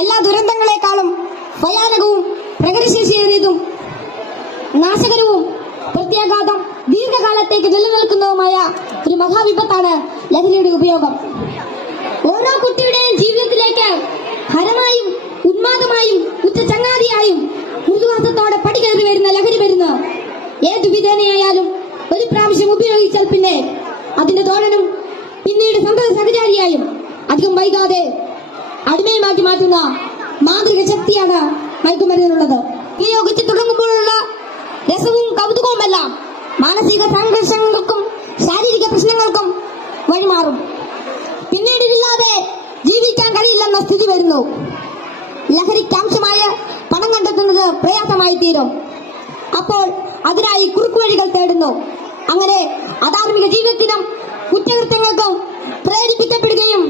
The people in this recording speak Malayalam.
എല്ലാ ദുരന്തങ്ങളെക്കാളും ഭയാനകവും പ്രകൃതിശേഷിയേറിയതും നാശകരവും പ്രത്യാഘാതം ദീർഘകാലത്തേക്ക് നിലനിൽക്കുന്നതുമായ ഒരു മഹാവിപത്താണ് ലഹരിയുടെ ഉപയോഗം. ഓരോ കുട്ടിയുടെയും ജീവിതത്തിലേക്ക് ഹരമായും ഉന്മാദമായും ഉച്ചചങ്ങാതിയായും മൃദുവാസത്തോടെ പടികയറി വരുന്ന ലഹരി മരുന്ന് ഏതു വിധേനയായാലും ഒരു പ്രാവശ്യം ഉപയോഗിച്ചാൽ പിന്നെ അതിന്റെ തോഴനും പിന്നീട് സന്തത സഹചാരിയായും അധികം വൈകാതെ അടിമയുമാക്കി മാറ്റുന്ന മാന്ത്രിക ശക്തിയാണ് മയക്കുമരുന്നിനുള്ളത്. ഉപയോഗിച്ച് തുടങ്ങുമ്പോഴുള്ള രസവും കൗതുകവുമെല്ലാം മാനസിക സംഘർഷങ്ങൾക്കും ശാരീരിക പ്രശ്നങ്ങൾക്കും വഴിമാറും. പിന്നീട് ഇല്ലാതെ ജീവിക്കാൻ കഴിയില്ലെന്ന സ്ഥിതി വരുന്നു. ലഹരിക്കാംശമായ പണം കണ്ടെത്തുന്നത് പ്രയാസമായി തീരും. അപ്പോൾ അതിനായി കുറുക്കുവഴികൾ തേടുന്നു. അങ്ങനെ അധാർമിക ജീവിതത്തിനും കുറ്റകൃത്യങ്ങൾക്കും പ്രേരിപ്പിക്കപ്പെടുകയും